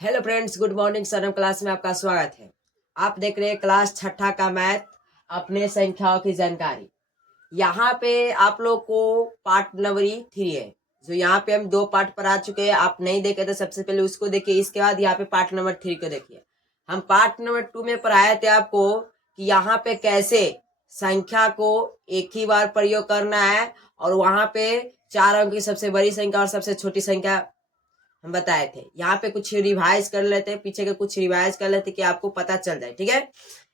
Hello friends, good morning. सरम class में आपका स्वागत है। आप देख रहे हैं क्लास छठा का मैथ, अपने संख्याओं की जानकारी। यहाँ पे आप लोग को पार्ट नंबर 3 है। जो यहाँ पे हम 2 पार्ट पढ़ा चुके हैं। आप नहीं देखे तो सबसे पहले उसको देखिए, इसके बाद यहाँ पे पार्ट नंबर 3 को देखिए। हम पार्ट नंबर 2 में पढ़ाए थे आपको कि यहाँ पे कैसे संख्या को एक ही बार प्रयोग करना है, और वहां पे 4 अंक की सबसे बड़ी संख्या और सबसे छोटी संख्या हम बताए थे। यहाँ पे कुछ रिवाइज कर लेते हैं, पीछे के कुछ रिवाइज कर लेते कि आपको पता चल जाए। ठीक है,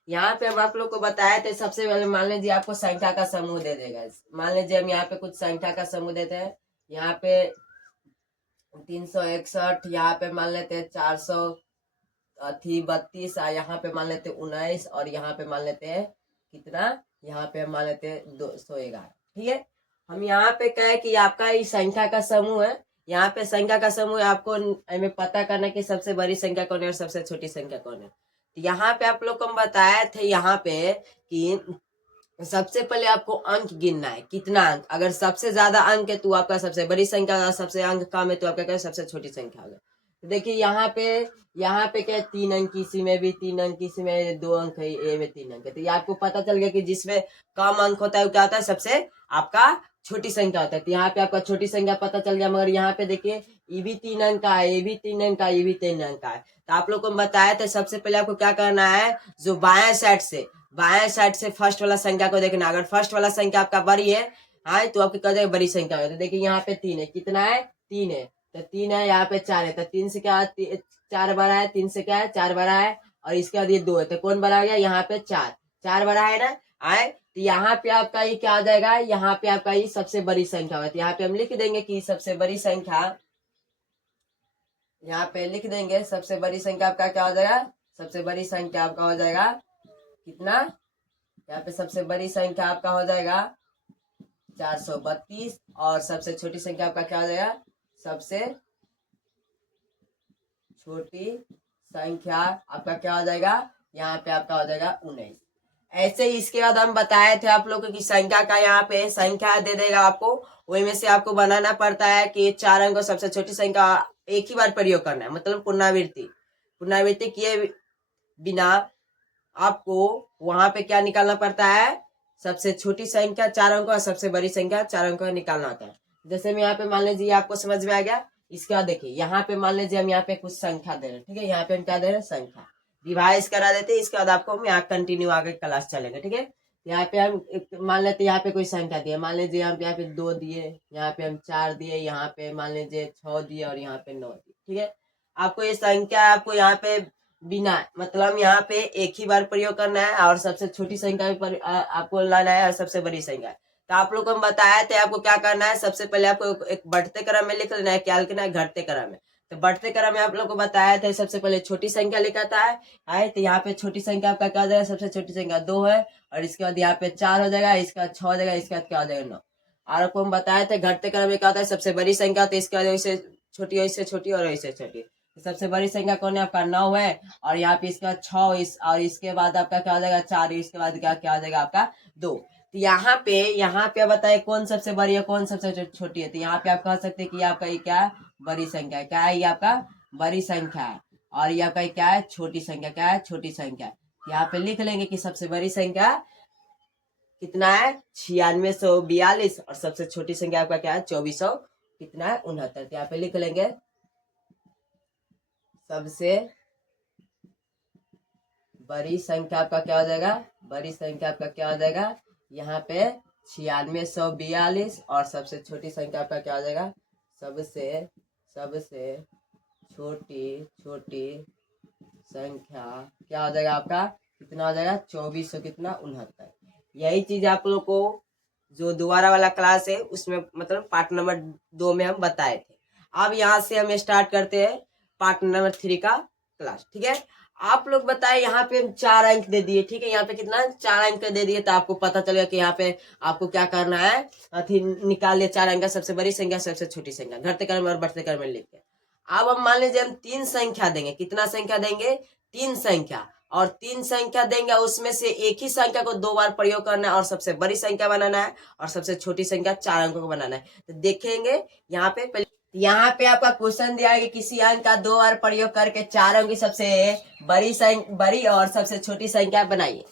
यहाँ पे हम आप लोग को बताए थे। सबसे पहले मान लीजिए आपको संख्या का समूह दे देगा। मान लीजिए हम यहाँ पे कुछ संख्या का समूह देते हैं। यहाँ पे 361, यहाँ पे मान लेते हैं 432, यहाँ पे मान लेते हैं 19, और यहाँ पे मान लेते हैं कितना, यहाँ पे मान लेते हैं 211। ठीक है, हम यहाँ पे कहे कि आपका ये संख्या का समूह है। यहाँ पे संख्या का समूह आपको हमें पता करना कि सबसे बड़ी संख्या कौन है और सबसे छोटी संख्या कौन है। तो यहाँ पे आप लोग को हम बताए थे यहाँ पे कि सबसे पहले आपको अंक गिनना है। कितना अंक, अगर सबसे ज्यादा अंक है तो आपका सबसे बड़ी संख्या, अगर सबसे अंक कम है तो आपका क्या सबसे छोटी संख्या होगा। तो देखिए यहाँ पे क्या 3 अंक, इसी में भी 3 अंक, इसी में 2 अंक है, ए में 3 अंक है। तो ये आपको पता चल गया कि जिसमें कम अंक होता है वो क्या होता है, सबसे आपका छोटी संख्या होता है। तो यहाँ पे आपका छोटी संख्या पता चल गया। मगर यहाँ पे देखिए ये भी 3 अंक का है, ये भी 3 अंक का, ये भी 3 अंक का है। तो आप लोग को बताया था सबसे पहले आपको क्या करना है, जो बाएं साइड से फर्स्ट वाला संख्या को देखना। अगर फर्स्ट वाला संख्या आपका बड़ी है तो आपकी क्या बड़ी संख्या है। तो देखिए यहाँ पे 3 है, कितना है 3 है, तो 3 है, यहाँ पे 4 है, तो 3 से क्या 4 बड़ा है, 3 से क्या है 4 बड़ा है, और इसके बाद ये 2 है, तो कौन बड़ा गया, यहाँ पे 4 बड़ा है ना। तो यहाँ पे आपका ये क्या आ जाएगा, यहाँ पे आपका ये सबसे बड़ी संख्या है। तो यहाँ पे हम लिख देंगे कि सबसे बड़ी संख्या, यहाँ पे लिख देंगे सबसे बड़ी संख्या आपका क्या हो जाएगा, सबसे बड़ी संख्या आपका हो जाएगा कितना, यहाँ पे सबसे बड़ी संख्या आपका हो जाएगा 432, और सबसे छोटी संख्या आपका क्या हो जाएगा, सबसे छोटी संख्या आपका क्या हो जाएगा, यहाँ पे आपका हो जाएगा 19। ऐसे ही इसके बाद हम बताए थे आप लोगों की संख्या का, यहाँ पे संख्या दे देगा आपको, वही में से आपको बनाना पड़ता है कि 4 अंक सबसे छोटी संख्या एक ही बार प्रयोग करना है। मतलब पुनरावृत्ति किए बिना आपको वहां पे क्या निकालना पड़ता है, सबसे छोटी संख्या 4 अंक और सबसे बड़ी संख्या 4 अंक निकालना होता है। जैसे मैं यहाँ पे मान लीजिए आपको समझ में आ गया। इसके बाद देखिए यहाँ पे मान लीजिए हम यहाँ पे कुछ संख्या दे रहे हैं। ठीक है, यहाँ पे हम क्या दे रहे हैं, संख्या रिवाइज करा देते हैं। इसके बाद आपको हम यहाँ कंटिन्यू आगे क्लास चलेंगे। ठीक है, यहाँ पे हम मान लेते हैं यहाँ पे कोई संख्या दिए, मान लीजिए यहाँ पे 2 दिए, यहाँ पे हम 4 दिए, यहाँ पे मान लीजिए 6 दिए, और यहाँ पे 9 दिए। ठीक है, आपको ये संख्या आपको यहाँ पे बिना मतलब यहाँ पे एक ही बार प्रयोग करना है, और सबसे छोटी संख्या पर आपको लाना है, और सबसे बड़ी संख्या। तो आप लोग को हम बताए थे आपको क्या करना है। सबसे पहले आपको एक बढ़ते क्रम में लिख लेना है, क्या लिखना है, घटते क्रम में। तो बढ़ते क्रम में आप लोग को बताया था सबसे पहले छोटी संख्या लिखा है। तो यहाँ पे छोटी संख्या आपका क्या हो जाएगा, सबसे छोटी संख्या 2 है, और इसके बाद यहाँ पे 4 हो जाएगा, इसका 6 हो जाएगा, इसके बाद क्या हो जाएगा 9। और आपको हम बताए थे घटते क्रम में क्या होता है, सबसे बड़ी संख्या, तो इसके बाद ऐसे छोटी, ऐसे छोटी, और ऐसे छोटी। सबसे बड़ी संख्या कौन है, आपका 9 है, और यहाँ पे इसका 6, और इसके बाद आपका क्या हो जाएगा 4, इसके बाद क्या क्या हो जाएगा आपका 2। तो यहाँ पे बताए कौन सबसे बड़ी है कौन सबसे छोटी है। तो यहाँ पे आप कह सकते हैं कि आपका ये क्या है, बड़ी संख्या है। क्या है, ये आपका बड़ी संख्या है, और ये आपका क्या है, छोटी संख्या। क्या है, छोटी संख्या। यहाँ पे लिख लेंगे कि सबसे बड़ी संख्या कितना है, 9642, और सबसे छोटी संख्या आपका क्या है, 2469 कितना है, 69। यहाँ पे लिख लेंगे सबसे बड़ी संख्या आपका क्या हो जाएगा, बड़ी संख्या आपका क्या हो जाएगा, यहाँ पे 9642, और सबसे छोटी संख्या आपका क्या हो जाएगा, सबसे छोटी संख्या क्या हो जाएगा आपका, कितना हो जाएगा, 2469 कितना, 69। यही चीज आप लोग को जो दोबारा वाला क्लास है उसमें मतलब पार्ट नंबर 2 में हम बताए थे। अब यहाँ से हम स्टार्ट करते हैं पार्ट नंबर 3 का क्लास। ठीक है, आप लोग बताए यहाँ पे हम 4 अंक दे दिए। ठीक है, यहाँ पे कितना 4 अंक दे दिए, तो आपको पता चलेगा कि यहाँ पे आपको क्या करना है, निकाल लिया 4 अंक, सबसे बड़ी संख्या सबसे छोटी संख्या, घटते क्रम और बढ़ते क्रम में लिख के। अब हम मान लीजिए हम 3 संख्या देंगे। कितना संख्या देंगे, 3 संख्या, और 3 संख्या देंगे, उसमें से एक ही संख्या को 2 बार प्रयोग करना है, और सबसे बड़ी संख्या बनाना है, और सबसे छोटी संख्या 4 अंकों को बनाना है। तो देखेंगे यहाँ पे पहले यहाँ पे आपका क्वेश्चन दिया है कि किसी अंक का 2 बार प्रयोग करके 4 अंक की सबसे बड़ी और सबसे छोटी संख्या बनाइए।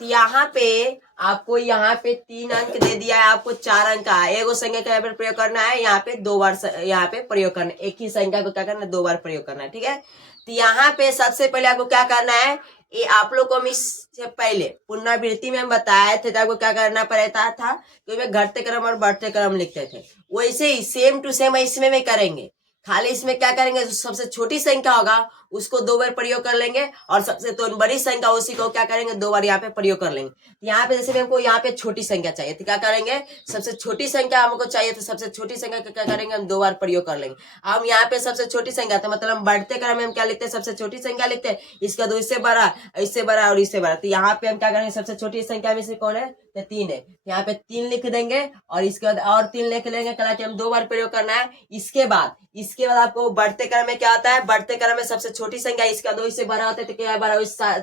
तो यहाँ पे आपको यहाँ पे 3 अंक दे दिया है, आपको 4 अंक का है। एगो संख्या का यहाँ पे प्रयोग करना है, यहाँ पे 2 बार यहाँ पे प्रयोग करना है। एक ही संख्या को क्या करना है, 2 बार प्रयोग करना है, ठीक है। तो यहाँ पे सबसे पहले आपको क्या करना है, ये आप लोग को हम इससे पहले पुनरावृत्ति में हम बताए थे, तो आपको क्या करना पड़ता था कि घटते क्रम और बढ़ते क्रम लिखते थे। वैसे ही सेम टू सेम इसमें भी करेंगे, खाली इसमें क्या करेंगे, सबसे छोटी संख्या होगा उसको 2 बार प्रयोग कर लेंगे और सबसे तो बड़ी संख्या उसी को क्या करेंगे 2 बार यहाँ पे प्रयोग कर लेंगे। यहाँ पे जैसे हमको यहाँ पे छोटी संख्या चाहिए तो क्या करेंगे, सबसे छोटी संख्या हमको चाहिए तो सबसे छोटी संख्या का क्या करेंगे, हम 2 बार प्रयोग कर लेंगे। हम यहाँ पे सबसे छोटी संख्या तो मतलब बढ़ते क्रम में हम क्या लिखते हैं, सबसे छोटी संख्या लिखते हैं, इसका 2 इससे बड़ा, इससे बड़ा और इससे बड़ा। तो यहाँ पे हम क्या करेंगे, सबसे छोटी संख्या में से कौन है, तो 3 है, यहाँ पे 3 लिख देंगे और इसके बाद और 3 लिख लेंगे, कला कि हम 2 बार प्रयोग करना है। इसके बाद आपको बढ़ते क्रम में क्या होता है, बढ़ते क्रम में सबसे छोटी संख्या इसका 2 इससे बड़ा होता है, तो क्या बड़ा,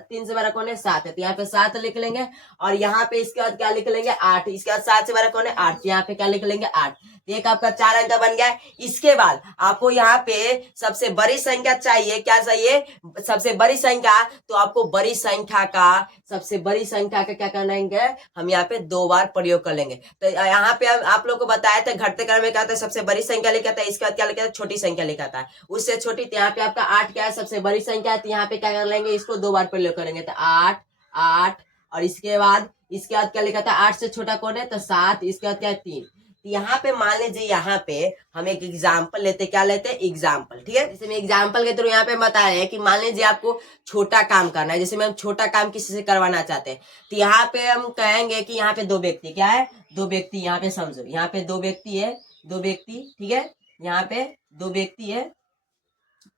3 से बड़ा कौन है, 7 है, तो यहाँ पे 7 लिख लेंगे। और यहाँ पे इसके बाद क्या लिख लेंगे, 8, इसके बाद 7 से बड़ा कौन है, 8, यहाँ पे क्या लिख लेंगे, 8। एक आपका 4 अंक बन गया। इसके बाद आपको यहाँ पे सबसे बड़ी संख्या चाहिए, क्या चाहिए, सबसे बड़ी संख्या। तो आपको बड़ी संख्या का, सबसे बड़ी संख्या का क्या करेंगे, हम यहाँ पे 2 बार प्रयोग कर लेंगे। तो यहाँ पे आप लोग को बताया था घटते क्रम में क्या होता है, सबसे बड़ी संख्या लिखा था, इसके बाद क्या लिखा था, छोटी संख्या लिखा था, उससे छोटी। तो यहाँ पे आपका 8 क्या है, सबसे बड़ी संख्या है, तो यहाँ पे क्या कर लेंगे, इसको 2 बार प्रयोग करेंगे, तो 8 8। और इसके बाद क्या लिखा था, 8 से छोटा कौन है, तो 7, इसके बाद क्या है, 3। यहाँ पे मान लीजिए, यहाँ पे हम एक एग्जाम्पल लेते, क्या लेते हैं, एग्जाम्पल, ठीक है। जैसे मैं एग्जाम्पल के थ्रू यहाँ पे बता रहे हैं कि मान लीजिए आपको छोटा काम करना है, जैसे में हम छोटा काम किसी से करवाना चाहते हैं, तो यहाँ पे हम कहेंगे कि यहाँ पे 2 व्यक्ति, क्या है, 2 व्यक्ति, यहाँ पे समझो, यहाँ पे 2 व्यक्ति है, 2 व्यक्ति, ठीक है, यहाँ पे 2 व्यक्ति है,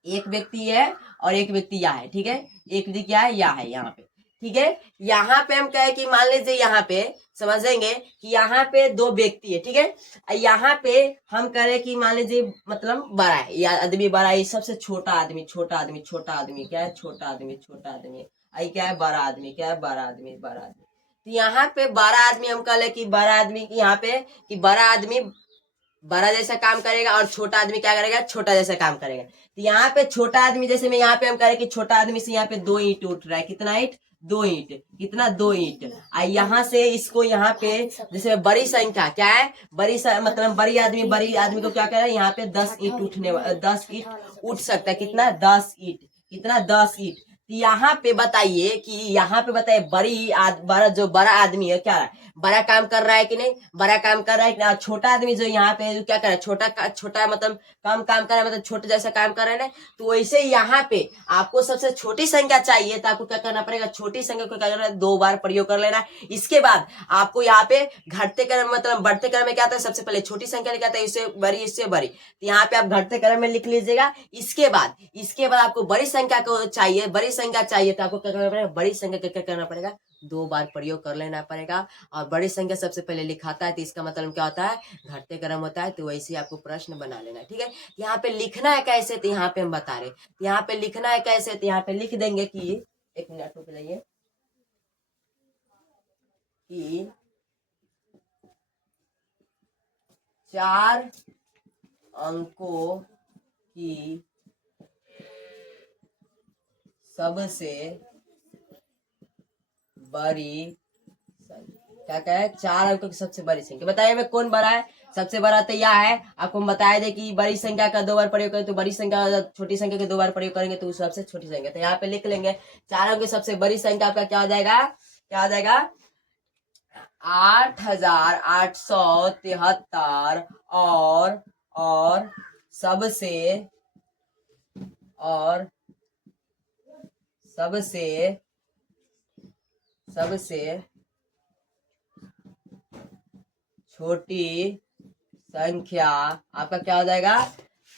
एक व्यक्ति है और एक व्यक्ति यहाँ है, ठीक है, एक व्यक्ति क्या है, यहाँ है, यहाँ पे, ठीक है। यहाँ पे हम कहे कि मान लीजिए, यहाँ पे समझेंगे कि यहाँ पे 2 व्यक्ति है, ठीक है। यहाँ पे हम करें कि मान लीजिए मतलब बड़ा है, या आदमी बड़ा है, सबसे छोटा आदमी, छोटा आदमी, छोटा आदमी क्या है, छोटा आदमी, छोटा आदमी, आई क्या है, बड़ा आदमी, क्या है, बड़ा आदमी, बड़ा आदमी। तो यहाँ पे बड़ा आदमी हम कह ले कि बड़ा आदमी की, यहाँ पे कि बड़ा आदमी बड़ा जैसा काम करेगा और छोटा आदमी क्या करेगा, छोटा जैसा काम करेगा। तो यहाँ पे छोटा आदमी, जैसे में यहाँ पे हम करें कि छोटा आदमी से यहाँ पे 2 ईंट उठ रहा है, कितना ईंट, 2 ईंट, कितना, 2 ईंट। यहाँ से इसको यहाँ पे जैसे बड़ी संख्या क्या है, मतलब बड़ी आदमी को क्या करे, यहाँ पे 10 ईंट उठने, 10 ईंट उठ सकता है, कितना, 10 ईंट, कितना, 10 ईंट। यहाँ पे बताइए कि यहाँ पे बताइए जो बड़ा आदमी है क्या बड़ा काम कर रहा है कि नहीं, बड़ा काम कर रहा है कि छोटा आदमी जो यहाँ पे जो क्या कर रहा है, छोटा मतलब कम काम कर रहा है, मतलब छोटे जैसा काम कर रहा है ना। तो वैसे यहाँ पे आपको सबसे छोटी संख्या चाहिए, तो आपको क्या करना पड़ेगा, छोटी संख्या को क्या करना है, 2 बार प्रयोग कर लेना। इसके बाद आपको यहाँ पे घटते क्रम मतलब बढ़ते क्रम में क्या आता है, सबसे पहले छोटी संख्या लिखा था, इससे बड़ी, इससे बड़ी, तो यहाँ पे आप घटते क्रम में लिख लीजिएगा। इसके बाद आपको बड़ी संख्या को चाहिए, बड़ी संख्या चाहिए, तो आपको क्या करना पड़ेगा, बड़ी संख्या का क्या करना पड़ेगा, 2 बार प्रयोग कर लेना पड़ेगा। और बड़ी संख्या सबसे पहले लिखाता है, तो इसका मतलब क्या होता है, घटते क्रम होता है। तो वैसे आपको प्रश्न बना लेना, ठीक है। यहाँ पे लिखना है कैसे, तो यहाँ पे हम बता रहे, यहाँ पे लिखना है कैसे, तो यहाँ पे लिख देंगे कि, एक मिनट रुक जाइए, कि 4 अंकों की सबसे बड़ी क्या है, 4 अंकों की सबसे बड़ी संख्या, बताइए में कौन बड़ा है, सबसे बड़ा तो यह है। आपको हम बताए दे कि बड़ी संख्या का 2 बार प्रयोग करें तो बड़ी संख्या, छोटी संख्या के 2 बार प्रयोग करेंगे तो सबसे छोटी संख्या। तो यहाँ पे लिख लेंगे 4 अंकों की सबसे बड़ी संख्या आपका क्या हो जाएगा, क्या हो जाएगा, 8873 और सबसे छोटी संख्या आपका क्या हो जाएगा,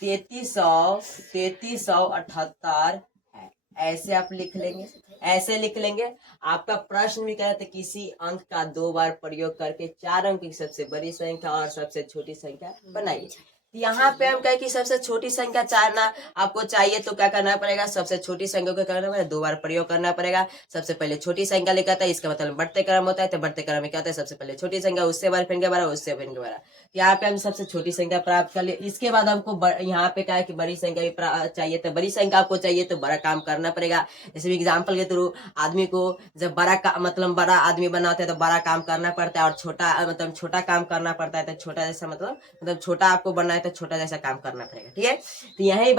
3378 है। ऐसे आप लिख लेंगे, ऐसे लिख लेंगे। आपका प्रश्न भी कह रहा था किसी अंक का 2 बार प्रयोग करके 4 अंक की सबसे बड़ी संख्या और सबसे छोटी संख्या बनाइए। यहाँ पे हम कहें कि सबसे छोटी संख्या चाहना आपको चाहिए तो क्या करना पड़ेगा, सबसे छोटी संख्या को क्या करना पड़ेगा, 2 बार प्रयोग करना पड़ेगा। सबसे पहले छोटी संख्या लेकर आता है, इसका मतलब बढ़ते क्रम होता है। तो बढ़ते क्रम में क्या होता है, सबसे पहले छोटी संख्या, उससे बार फिर के बार, उससे फिर के बार। यहाँ पे हम सबसे छोटी संख्या प्राप्त कर लिए। इसके बाद हमको यहाँ पे क्या है कि बड़ी संख्या भी चाहिए। तो बड़ी संख्या आपको चाहिए तो बड़ा काम करना पड़ेगा। जैसे एग्जाम्पल के थ्रू आदमी को जब मतलब बड़ा आदमी बनाते हैं तो बड़ा काम करना पड़ता है, और छोटा मतलब छोटा काम करना पड़ता है। तो छोटा जैसा मतलब छोटा आपको बनना है तो छोटा जैसा काम करना पड़ेगा। ठीक है, तो यही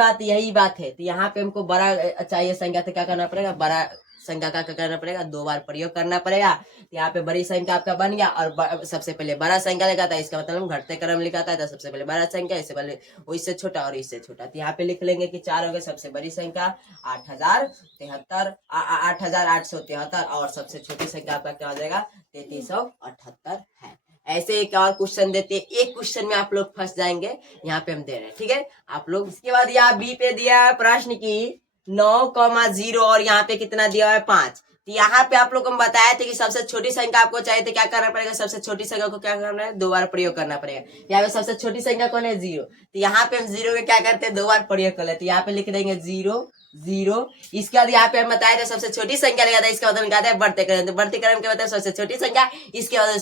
बात है। तो यहाँ पे हमको बड़ा चाहिए संख्या, तो क्या करना पड़ेगा, बड़ा संख्या का क्या करना पड़ेगा, 2 बार प्रयोग करना पड़ेगा। यहाँ पे बड़ी संख्या आपका बन गया, और सबसे पहले बड़ा संख्या लिखा था, इसका मतलब घटते क्रम लिखा था। तो सबसे पहले बड़ा संख्या, इससे पहले इससे छोटा और इससे छोटा। तो यहाँ पे लिख लेंगे कि 4 हो गए। सबसे बड़ी संख्या 8873 और सबसे छोटी संख्या आपका क्या हो जाएगा, 3378 है। ऐसे एक और क्वेश्चन देते हैं, एक क्वेश्चन में आप लोग फंस जाएंगे, यहाँ पे हम दे रहे हैं। ठीक है, आप लोग इसके बाद यहाँ बी पे दिया है प्रश्न की 9,0 और यहाँ पे कितना दिया है 5। तो यहाँ पे आप लोग को हम बताए थे कि सबसे छोटी संख्या आपको चाहिए तो क्या करना पड़ेगा, सबसे छोटी संख्या को क्या करना है, 2 बार प्रयोग करना पड़ेगा। यहाँ पे सबसे छोटी संख्या कौन है, 0। तो यहाँ पे हम 0 के क्या करते हैं, 2 बार प्रयोग कर लेते हैं। यहाँ पे लिख देंगे 0 0। इसके बाद यहाँ पे हम बताए थे सबसे छोटी संख्या लगा था, इसका मतलब क्या था, बढ़ते क्रम। तो बढ़ते क्रम के मतलब सबसे छोटी संख्या, इसके बाद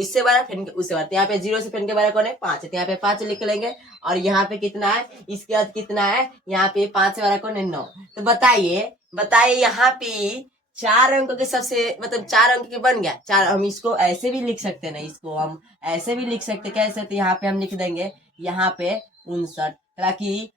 इससे बड़ा फिर उससे बड़ा। यहाँ पे 0 से फिर के बड़ा कौन है, 5। तो यहाँ पे 5 लिख लेंगे, और यहाँ पे कितना है, इसके बाद कितना है, यहाँ पे 5 से बड़ा कौन है, 9। तो बताइए यहाँ पे 4 अंक के सबसे मतलब 4 अंक के बन गया 4। हम इसको ऐसे भी लिख सकते ना, इसको हम ऐसे भी लिख सकते, कैसे, तो यहाँ पे हम लिख देंगे यहाँ पे 59, ताकि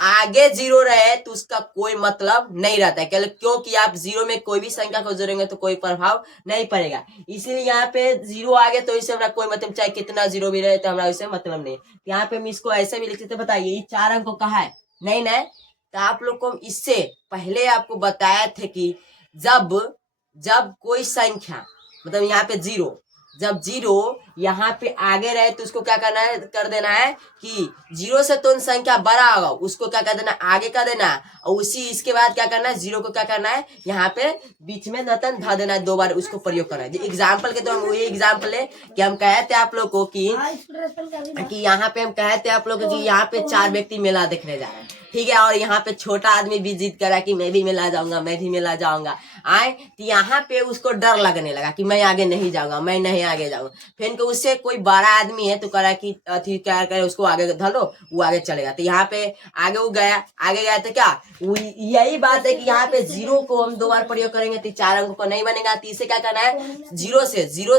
आगे 0 रहे तो उसका कोई मतलब नहीं रहता है, क्योंकि आप 0 में कोई भी संख्या को जोड़ेंगे तो कोई प्रभाव नहीं पड़ेगा। इसीलिए यहाँ पे 0 आगे तो इससे हमारा कोई मतलब, चाहे कितना 0 भी रहे तो हमारा इससे मतलब नहीं। यहाँ पे हम इसको ऐसे भी लिख सकते। बताइए ये 4 अंक कहा है, नहीं ना। तो आप लोग को इससे पहले आपको बताया थे कि जब कोई संख्या मतलब यहाँ पे 0, जब 0 यहाँ पे आगे रहे तो उसको क्या करना है, कर देना है कि 0 से तो संख्या बड़ा होगा, उसको क्या कर देना, आगे कर देना। और उसी इसके बाद क्या करना है, 0 को क्या करना है, यहाँ पे बीच में नतन धा देना है, 2 बार उसको प्रयोग करना है। एग्जाम्पल के तो हम वही एग्जाम्पल है कि हम कहे थे आप लोग को कि यहाँ पे हम कहे थे आप लोग कि यहाँ पे 4 व्यक्ति मेला देखने जा रहे हैं। ठीक है, और यहाँ पे छोटा आदमी भी जिद करा कि मैं भी मेला जाऊंगा, मैं भी मेला जाऊंगा। आए तो यहाँ पे उसको डर लगने लगा कि मैं आगे नहीं जाऊंगा, मैं नहीं आगे जाऊंगा। फिर को उससे कोई बड़ा आदमी है तो करा कि अथी क्या करे, उसको आगे धलो, वो आगे चलेगा। तो यहाँ पे आगे वो गया, आगे गया तो क्या यही बात है कि यहाँ पे 0 को हम 2 बार प्रयोग करेंगे तो 4 अंकों को नहीं बनेगा। तो इसे क्या करना है, 0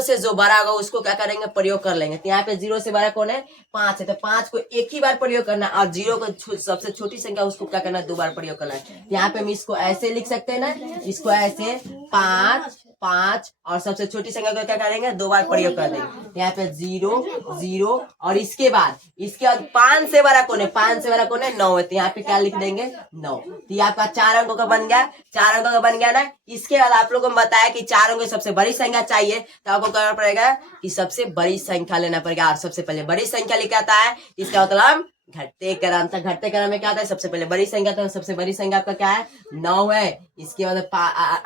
से जो बड़ा होगा उसको क्या करेंगे, प्रयोग कर लेंगे। तो यहाँ पे 0 से बड़ा कौन है, 5 है। तो 5 को एक ही बार प्रयोग करना, और 0 को सबसे छोटी संख्या उसको क्या करना है, 2 बार प्रयोग करना है। यहाँ पे हम इसको ऐसे लिख सकते हैं ना, इसको ऐसे 5 और सबसे छोटी संख्या को क्या करेंगे, 2 बार प्रयोग कर देंगे। यहाँ पे 0 0 और इसके बाद 5 से बड़ा कौन है, 5 से बड़ा कौन है, 9 है। तो यहाँ पे क्या लिख देंगे, 9। तो ये आपका 4 अंकों का बन गया, 4 अंकों का बन गया ना। इसके बाद आप लोगों को बताया कि 4 अंकों की सबसे बड़ी संख्या चाहिए, तो आपको करना पड़ेगा कि सबसे बड़ी संख्या लेना पड़ेगा। और सबसे पहले बड़ी संख्या लेके आता है, इसका मतलब घटते क्रम। था घटते क्रम में क्या आता है, सबसे पहले बड़ी संख्या, तो सबसे बड़ी संख्या आपका क्या है, 9 है। इसके बाद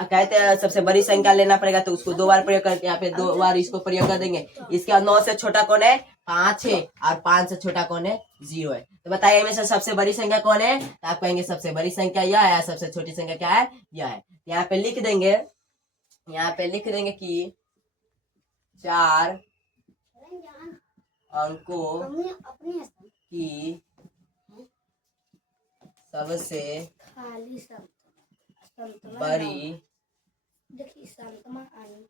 कहते हैं सबसे बड़ी संख्या लेना पड़ेगा, तो उसको 2 बार प्रयोग करके यहाँ पे 2 बार इसको प्रयोग कर देंगे। इसके बाद 9 से छोटा कौन है, 5 है, और 5 से छोटा कौन है, 0 है। तो बताइए इनमें से सबसे बड़ी संख्या कौन है, तो आप कहेंगे सबसे बड़ी संख्या यह है, सबसे छोटी संख्या क्या है, यह है। यहाँ पे लिख देंगे, यहाँ पे लिख देंगे कि 4 अंकों की सबसे बड़ी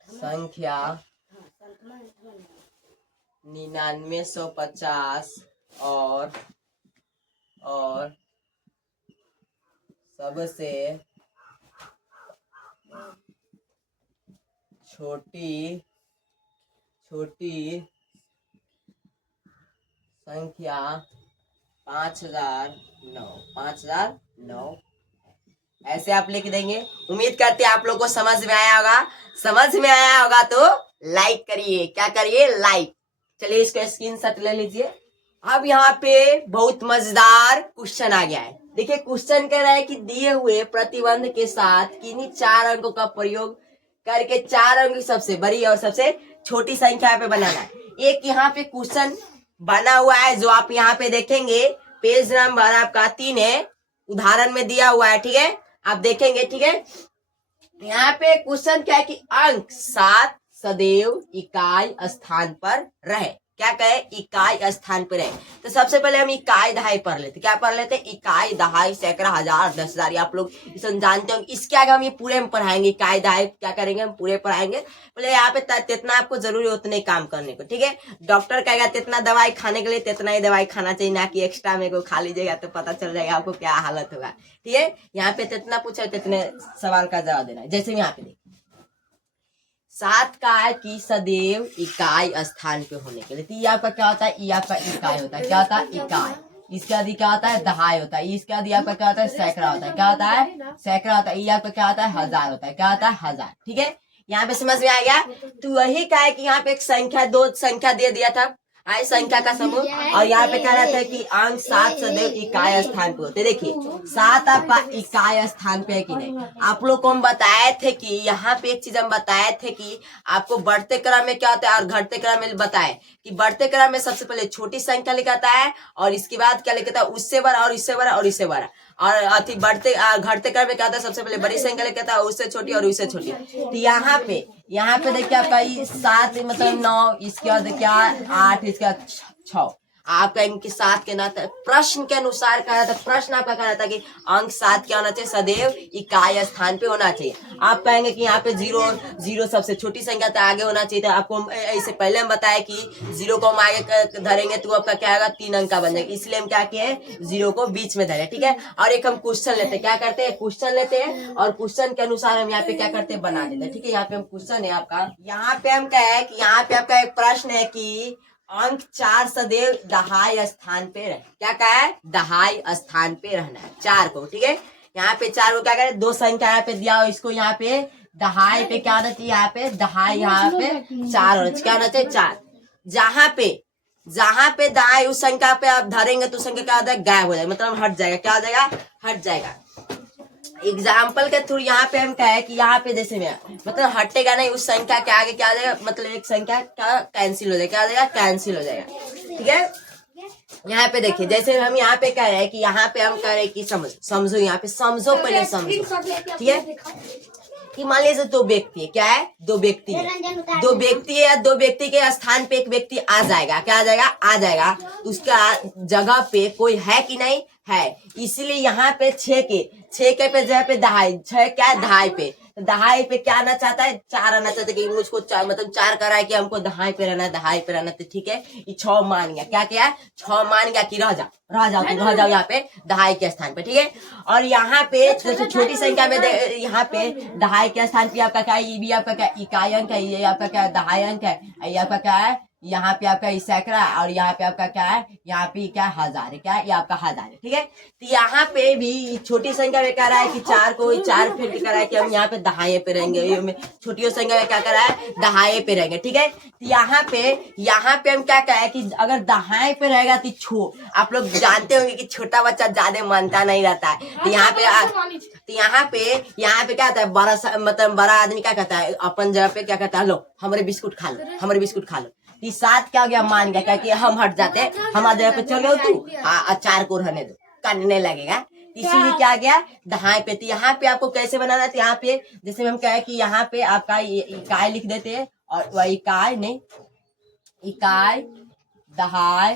संख्या 9950 और सबसे छोटी संख्या 5009। ऐसे आप लिख देंगे। उम्मीद करते हैं आप लोग को समझ में आया होगा तो लाइक करिए, क्या करिए, लाइक। चलिए इसको स्क्रीनशॉट ले लीजिए। अब यहाँ पे बहुत मजेदार क्वेश्चन आ गया है। देखिए क्वेश्चन कह रहा है कि दिए हुए प्रतिबंध के साथ किन्हीं 4 अंकों का प्रयोग करके 4 अंक की सबसे बड़ी और सबसे छोटी संख्या पे बनाना है। एक यहाँ पे क्वेश्चन बना हुआ है, जो आप यहाँ पे देखेंगे पेज नंबर आपका 3 है, उदाहरण में दिया हुआ है। ठीक है, आप देखेंगे। ठीक है, यहाँ पे क्वेश्चन क्या है कि अंक 7 सदैव इकाई स्थान पर रहे। क्या कहे? इकाई स्थान पर रहे। तो सबसे पहले हम इकाई दहाई पढ़ लेते। क्या पढ़ लेते? इकाई दहाई सैकड़ा हजार 10,000। आप लोग इसे जानते हो। इसके आगे हम ये पूरे में पढ़ाएंगे। इकाई दहाई क्या करेंगे? हम पूरे पढ़ाएंगे। पहले यहाँ पे जितना आपको जरूरी उतने काम करने को। ठीक है, डॉक्टर कहेगा जितना दवाई खाने के लिए तितना ही दवाई खाना चाहिए, ना कि एक्स्ट्रा में को खा लीजिएगा तो पता चल जाएगा आपको क्या हालत होगा। ठीक है, यहाँ पे जितना पूछा तितने सवाल का जवाब देना है। जैसे यहाँ पे देखिए 7 का है कि सदैव इकाई स्थान पे होने के लिए। तो ये आपका क्या होता है? ये आपका इकाई होता है। क्या होता है? इकाई। इसके आदि क्या होता है? दहाई होता है। इसके आदि आपका क्या होता है? सैकड़ा होता है। क्या होता है? सैकड़ा होता है। ये आपका क्या होता है? हजार होता है। क्या होता है? हजार। ठीक है, यहाँ पे समझ में आ गया। तो वही का है कि यहाँ पे एक संख्या, 2 संख्या दे दिया था, आई संख्या का समूह, और यहाँ पे कह रहे थे कि अंक 7 सदैव इकाई स्थान पे होते। देखिए 7 आपका इकाई स्थान पे है कि नहीं। आप लोग को हम बताए थे कि यहाँ पे एक चीज हम बताए थे कि आपको बढ़ते क्रम में क्या होता है और घटते क्रम में बताए कि बढ़ते क्रम में सबसे पहले छोटी संख्या लिखाता है और इसके बाद क्या लिखता है? उससे बड़ा और इससे बड़ा और इससे बड़ा। और अति बढ़ते घटते क्रम में क्या होता है? सबसे पहले बड़ी संख्या लिखता है, उससे छोटी और उससे छोटी। तो यहाँ पे देखिए आपका 7 मतलब 9, इसके बाद क्या 8, इसके बाद 6। आपका इनके 7 के ना प्रश्न के अनुसार कहा था। प्रश्न आपका कहना था कि अंक 7 क्या होना चाहिए? सदैव इकाई स्थान पे होना चाहिए। आप कहेंगे कि यहाँ पे 0 सबसे छोटी संख्या तो आगे होना चाहिए था। आपको इससे पहले हम बताया कि 0 को हम आगे धरेंगे तो आपका क्या होगा? 3 अंक का बन जाएगा। इसलिए हम क्या किए? 0 को बीच में धरे। ठीक है, और एक हम क्वेश्चन लेते हैं। क्या करते हैं? क्वेश्चन लेते हैं और क्वेश्चन के अनुसार हम यहाँ पे क्या करते हैं? बना देते हैं। ठीक है, यहाँ पे हम क्वेश्चन है आपका, यहाँ पे हम क्या है कि यहाँ पे आपका एक प्रश्न है कि अंक 4 सदैव दहाई स्थान पे रहे। क्या कहा है? दहाई स्थान पे रहना है 4 को। ठीक है, यहाँ पे 4 को क्या करें? 2 संख्या यहाँ पे दिया हो, इसको यहाँ पे दहाई पे क्या होना चाहिए? यहाँ पे दहाई, यहाँ पे 4 होना चाहिए। क्या होना चाहिए? 4। जहाँ पे दहाई उस संख्या पे आप धरेंगे तो संख्या क्या होता है? गायब हो जाएगा, मतलब हट जाएगा। क्या हो जाएगा? हट जाएगा। एग्जाम्पल के थ्रू यहाँ पे हम क्या है कि यहाँ पे जैसे में मतलब हटेगा नहीं, उस संख्या के आगे क्या आ जाएगा? मतलब एक संख्या का कैंसिल हो जाएगा। क्या हो जाएगा? कैंसिल हो जाएगा। ठीक है, यहाँ पे देखिए जैसे हम यहाँ पे कह रहे हैं कि यहाँ पे हम कह रहे हैं कि समझो यहाँ पे समझो, पहले समझो। ठीक है, कि मान लीजिए 2 व्यक्ति है। क्या है? 2 व्यक्ति है। 2 व्यक्ति है या 2 व्यक्ति के स्थान पे एक व्यक्ति आ जाएगा। क्या आ जाएगा? आ जाएगा। तो उसका जगह पे कोई है कि नहीं है, इसलिए यहाँ पे 6 के पे जगह पे दहाई, 6 क्या है? दहाई पे। दहाई पे क्या आना चाहता है? 4 आना चाहता है कि मुझको 4 मतलब 4 कर रहा है कि हमको दहाई पे रहना है, दहाई पे रहना। तो ठीक है, ये 6 मान गया। क्या किया? 6 मान गया कि रह जाओ यहाँ पे दहाई के स्थान पे। ठीक है, और यहाँ पे छोटी संख्या में यहाँ पे दहाई के स्थान पे आपका क्या है? ये भी आपका क्या? इकाई अंक है। ये आपका क्या है? दहाई अंक है। ये आपका क्या है? यहाँ पे आपका सैकड़ा है। और यहाँ पे आपका क्या है? यहाँ पे क्या? हजार है। क्या है? ये आपका हजार है। ठीक है, तो यहाँ पे भी छोटी संख्या में कह रहा है कि 4 को 4 फिर कह रहा है कि हम यहाँ पे दहाई पे रहेंगे। छोटी संख्या में क्या कर रहा है? दहाई पे रहेंगे। ठीक है, तो यहाँ पे हम क्या कहे कि अगर दहाई पे रहेगा तो आप लोग जानते होंगे कि छोटा बच्चा ज्यादा मानता नहीं रहता है। तो यहाँ पे क्या होता है? बड़ा मतलब बड़ा आदमी क्या कहता है? अपन जगह पे क्या कहता है? लो हमारे बिस्कुट खा लो, हमारे बिस्कुट खा लो। 7 क्या हो गया? मान गया। क्या कि हम हट जाते हैं, हमारे जगह पे चलो तू 4 को रहने दो, करने लगेगा। इसीलिए क्या गया? दहाई पे। तो यहाँ पे आपको कैसे बनाना है? तो यहाँ पे जैसे हम कहे कि यहाँ पे आपका इकाई लिख देते हैं, और वह इकाई नहीं, इकाई दहाई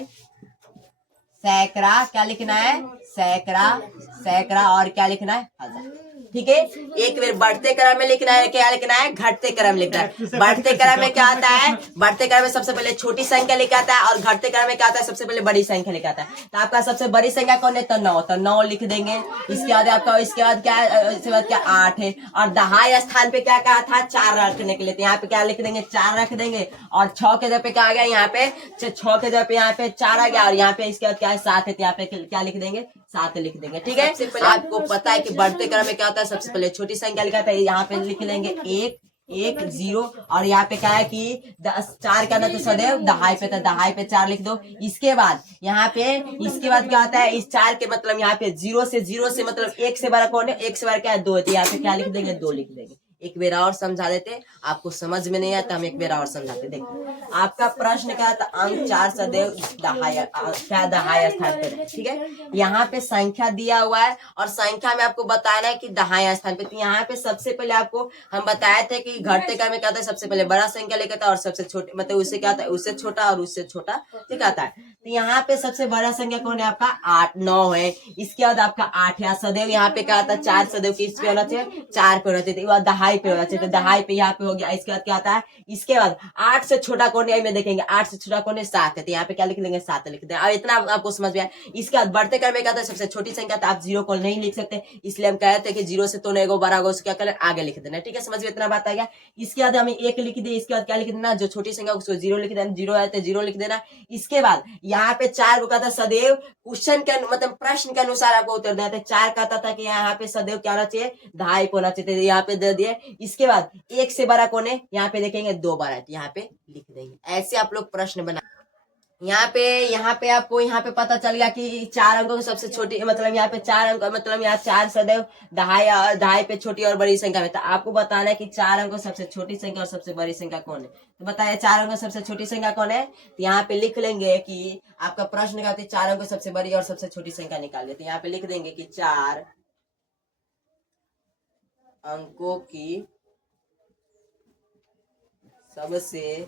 सैकड़ा क्या लिखना है? सैकड़ा और क्या लिखना है? हजार। ठीक है, एक बार बढ़ते क्रम में लिखना है, क्या लिखना है? घटते क्रम लिखना है। बढ़ते क्रम में क्या आता है? बढ़ते क्रम में सबसे पहले छोटी संख्या लिखाता है, और घटते क्रम में क्या आता है? सबसे पहले बड़ी संख्या लिखाता है। तो आपका सबसे बड़ी संख्या कौन है? तो 9, तो 9 लिख देंगे। इसके बाद आपका इसके बाद क्या? इसके बाद क्या? 8 है। और दहाई स्थान पे क्या कहा था? 4 रखने के लिए। तो यहाँ पे क्या लिख देंगे? 4 रख देंगे। और 6 के जगह पे क्या आ गया? यहाँ पे 6 के जगह पे यहाँ पे 4 आ गया। और यहाँ पे इसके बाद क्या है? 7 है। तो यहाँ पे क्या लिख देंगे? 7 लिख देंगे। ठीक है, आपको पता है कि बढ़ते क्रम में क्या होता है? सबसे पहले छोटी संख्या लिखा था, यहाँ पे लिख लेंगे 1 1 0। और यहाँ पे क्या है कि 4 का ना तो सदैव दहाई पे, तो दहाई पे 4 लिख दो। इसके बाद यहाँ पे इसके बाद क्या होता है? इस 4 के मतलब यहाँ पे 0 से मतलब 1 से बड़ा कौन है? 1 से बड़ा क्या है? 2 है। तो यहाँ पे क्या लिख देंगे? 2 लिख देंगे। एक बार और समझा देते, आपको समझ में नहीं आता हम एक बार और समझाते। देखिए आपका प्रश्न क्या था, अंक 4 सदैव दहाई स्थान पे रहे। ठीक है, यहाँ पे संख्या दिया हुआ है और संख्या में आपको बताना है कि दहाई स्थान पे। तो यहाँ पे सबसे पहले आपको हम बताए थे कि घटते क्रम में क्या था, सबसे पहले बड़ा संख्या लेकर था और सबसे छोटे मतलब उससे क्या था, उससे छोटा और उससे छोटा ठीक आता है। तो यहाँ पे सबसे बड़ा संख्या कौन है आपका 8 9 है। इसके बाद आपका 8 है। सदैव यहाँ पे क्या आता है 4 सदैव किस पे होना चाहिए, 4 पे होना चाहिए। दहाई पे होना चाहिए, तो दहाई पे यहाँ पे हो गया। इसके बाद क्या आता है, इसके बाद 8 से छोटा कौन है में देखेंगे, 8 से छोटा कौन है 7 है। तो यहाँ पे क्या लिख देंगे 7 लिख देंगे। अब इतना आपको समझ में आया। इसके बाद बढ़ते क्रम में क्या था, सबसे छोटी संख्या तो आप 0 को नहीं लिख सकते, इसलिए हम कहते हैं कि 0 से तो नहीं गो बड़ा गो क्या करें आगे लिख देना। ठीक है, समझ में इतना बात आ गया। इसके बाद हमें 1 लिख दे, इसके बाद क्या लिख देना, जो छोटी संख्या उसको 0 लिख देना, 0 है तो 0 लिख देना। इसके बाद यहाँ पे 4 को कहता सदैव क्वेश्चन के मतलब प्रश्न के अनुसार आपको उत्तर देना था। 4 कहता था कि यहाँ पे सदैव क्या होना चाहिए, दहाई पे होना चाहिए, यहाँ पे दे दिए। इसके बाद 1 से बड़ा कौन है, यहाँ पे देखेंगे 2 बड़ा है, यहाँ पे लिख देंगे। ऐसे आप लोग प्रश्न बना। यहाँ पे आपको यहाँ पे पता चल गया कि 4 अंकों की सबसे छोटी मतलब यहाँ पे 4 अंक मतलब यहाँ 4 सदैव दहाई पे छोटी और बड़ी संख्या में। तो आपको बताना है कि 4 अंकों सबसे छोटी संख्या और सबसे बड़ी संख्या कौन है। तो बताइए 4 अंकों सबसे छोटी संख्या कौन है। तो यहाँ पे लिख लेंगे कि आपका प्रश्न क्या होता है, 4 अंकों सबसे बड़ी और सबसे छोटी संख्या निकालिए। तो यहाँ पे लिख देंगे कि 4 अंकों की सबसे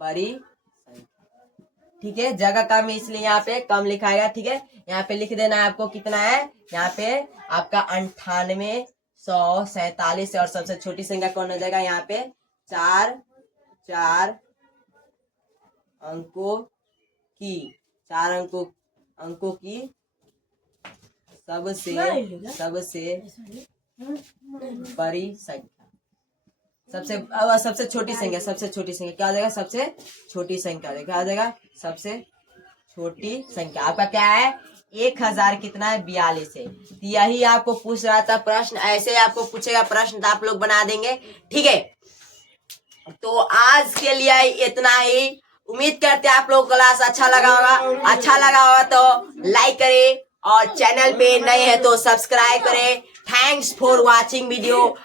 बड़ी, ठीक है, जगह कम है इसलिए यहाँ पे कम लिखाएगा। ठीक है, यहाँ पे लिख देना है आपको कितना है, यहाँ पे आपका 98,147 है और सबसे छोटी संख्या कौन हो जाएगा, यहाँ पे 4 अंकों की 4 अंकों की सबसे बड़ी संख्या, सबसे छोटी संख्या क्या हो जाएगा, सबसे छोटी संख्या क्या हो जाएगा, सबसे छोटी संख्या आपका क्या है 1000 कितना है 42 है। तो यही आपको पूछ रहा था प्रश्न, ऐसे आपको पूछेगा प्रश्न तो आप लोग बना देंगे। ठीक है, तो आज के लिए इतना ही। उम्मीद करते हैं आप लोग को क्लास अच्छा लगा होगा तो लाइक करें और चैनल पे नए हैं तो सब्सक्राइब करें। Thanks for watching video.